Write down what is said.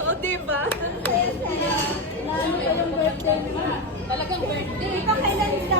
O, diba? Lalo pa yung birthday mo. Talagang birthday. Di ba kailan